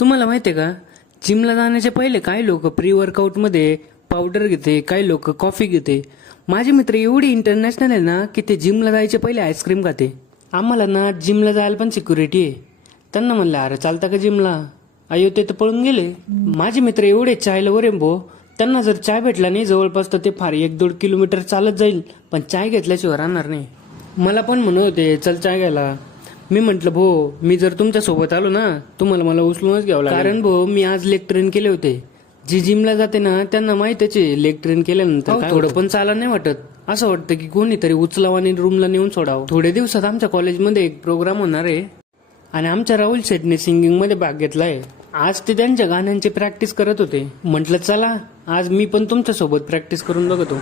तुम्हाला माहिती आहे का, जिमला जाण्याच्या पहिले काही लोक प्री वर्कआउटमध्ये पावडर घेते, काही लोक कॉफी घेते. माझे मित्र एवढी इंटरनॅशनल आहे ना की ते जिमला जायचे पहिले आईस्क्रीम खाते. आम्हाला ना जिमला जायला पण सिक्युरिटी आहे. त्यांना म्हणलं अरे चालता का जिमला, अयो ते तर पळून गेले. माझे मित्र एवढे चाय लवर आहे भो, त्यांना जर चाय भेटला नाही जवळपास तर ते फार 1-2 किलोमीटर चालत जाईल, पण चाय घेतल्याशिवाय राहणार नाही. मला पण म्हणत होते चल चाय घ्यायला. मी म्हंटल भो मी जर तुमच्या सोबत आलो ना तुम्हाला मला उचलूनच घ्यावं लागेल, कारण भो मी आज लेग ट्रेन केले होते. जी जिमला जाते ना त्यांना माहितीच आहे लेग ट्रेन केल्यानंतर थोडं पण चाला नाही वाटत. असं वाटतं की कोणीतरी उचलावं आणि रूमला नेऊन सोडावं. थोड्या दिवसात आमच्या कॉलेजमध्ये एक प्रोग्राम होणार आहे आणि आमच्या राहुल शेटने सिंगिंग मध्ये भाग घेतलाय. आज ते त्यांच्या गाण्यांची प्रॅक्टिस करत होते. म्हटलं चला आज मी पण तुमच्या सोबत प्रॅक्टिस करून बघतो.